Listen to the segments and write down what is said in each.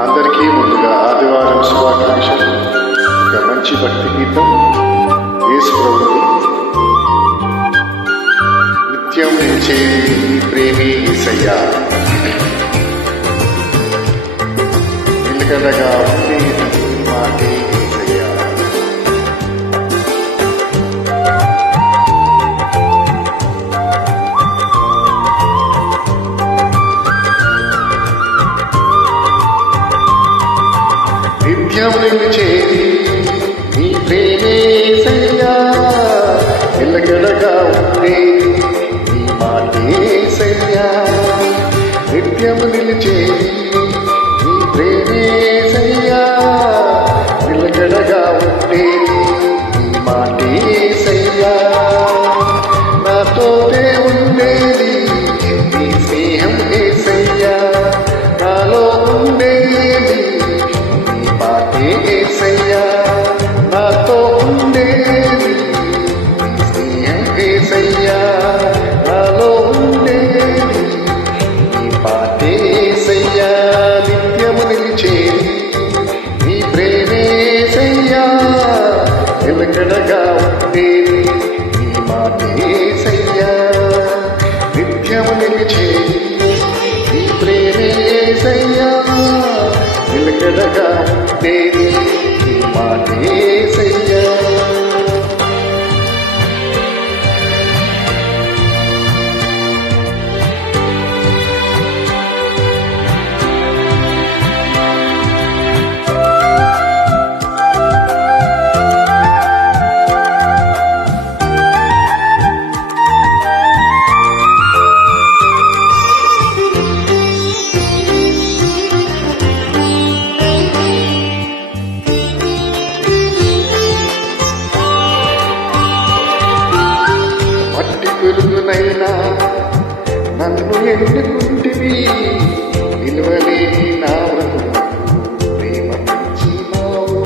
అందరికీ ముందుగా ఆదివారం శుభాకాంక్షలు. ఒక మంచి భక్తి గీతం యేసు ప్రభుని. నిత్యం నిలిచేది నీ ప్రేమే యేసయ్యా, నిలకడగా ఉండేది నీ మాటే యేసయ్యా. నిత్యం నిలిచేది నీ ప్రేమే యేసయ్యా, నిలకడగా ఉండేది నీ మాటే యేసయ్యా. నిత్యం నిలిచేది నీ ప్రేమే యేసయ్యా, నిలకడగా ఉండేది నీ మాటే యేసయ్యా. నాతోనే ఉండేది నీ స్నేహం యేసయ్యా, నాలో ఉండేది యేసయ్యా, నాతో ఉండేది నీ స్నేహం యేసయ్యా, నాలో ఉండేది నీ పాటే యేసయ్యా. నిత్యము నిలిచేది నీ ప్రేమే యేసయ్యా, నిలకడగా ఉండేది నీ మాటే యేసయ్యా. నిత్యము నిలిచేది నీ ప్రేమే యేసయ్యా, నిలకడగా ఉండేది నీ మాటే యేసయ్యా. వెలుగునైనా నన్ను ఎన్నుకుంటివి, నిలువలేని నా బ్రతుకు ప్రేమ పెంచినావు.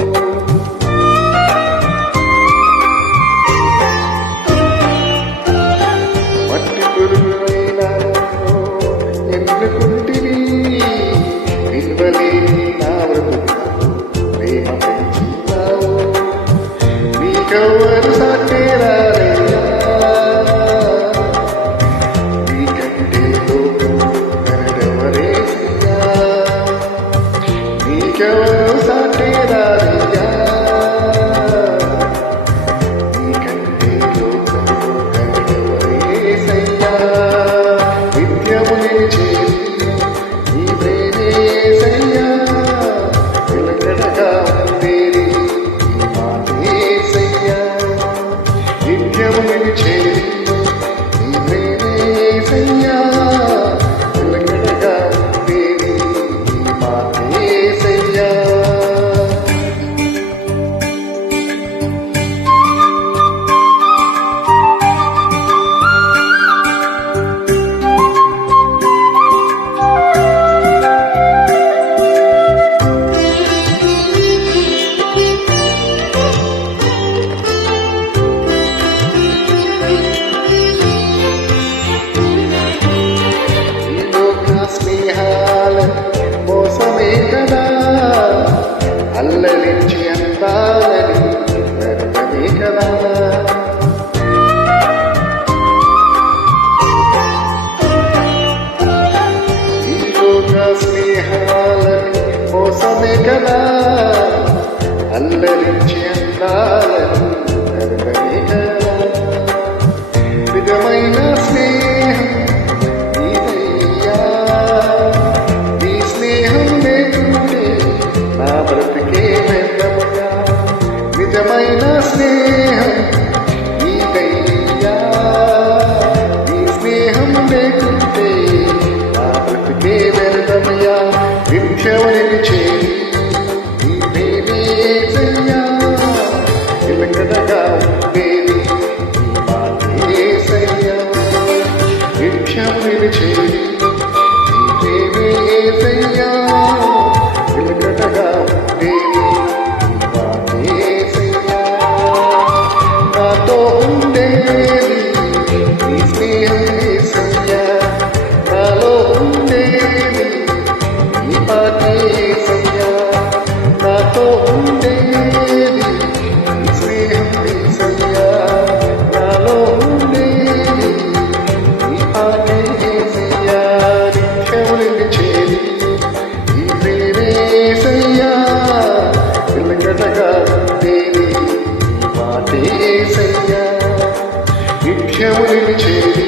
మట్టి వెలుగునైనా ఎన్నుకుంటివి, నిలువలేని నా బ్రతుకు ప్రేమ పెంచినావు. నీకెవరు సాటేరా నీకెవరు సాటేరాయ్యా, నీకంటే లోకము కనెవరు యేసయ్యా. నిత్యము నిలిచేది నీ ప్రేమే యేసయ్యా, నిలకడగా ఉండేది నీ మాటే యేసయ్యా. నిత్యము నిలిచేది నీ ప్రేమే యేసయ్యా, నిలకడగా ఉండేది నీ మాటే యేసయ్యా. మోసమే కదా, అల్లరించి అందాలని వ్యర్థమే కదా. ఈ లోక స్నేహాలని మోసమే కదా, అల్లరించి అందాలని వ్యర్థమే కదా. నిజమైన స్నేహం నా బ్రతికే వెన్నముగా. నిజమైన స్నేహం నీదయ్యా, నీ స్నేహం లేకుంటే నా బ్రతికే వ్యర్థమయ్యా. నిత్యము నిలిచేది నీ ప్రేమే యేసయ్యా, నిలకడగా ఉండేది నీ మాటే యేసయ్యా. నిత్యము నిలిచేది నీ ప్రేమే యేసయ్యా, నిలకడగా ఉండేది నీ మాటే యేసయ్యా. నాతో ఉండేది నీ స్నేహం యేసయ్యా, నాలో ఉండేది నీ మాటే యేసయ్యా. అండగా ఉండేది నీ మాటే యేసయ్యా నిత్యము నిలిచేది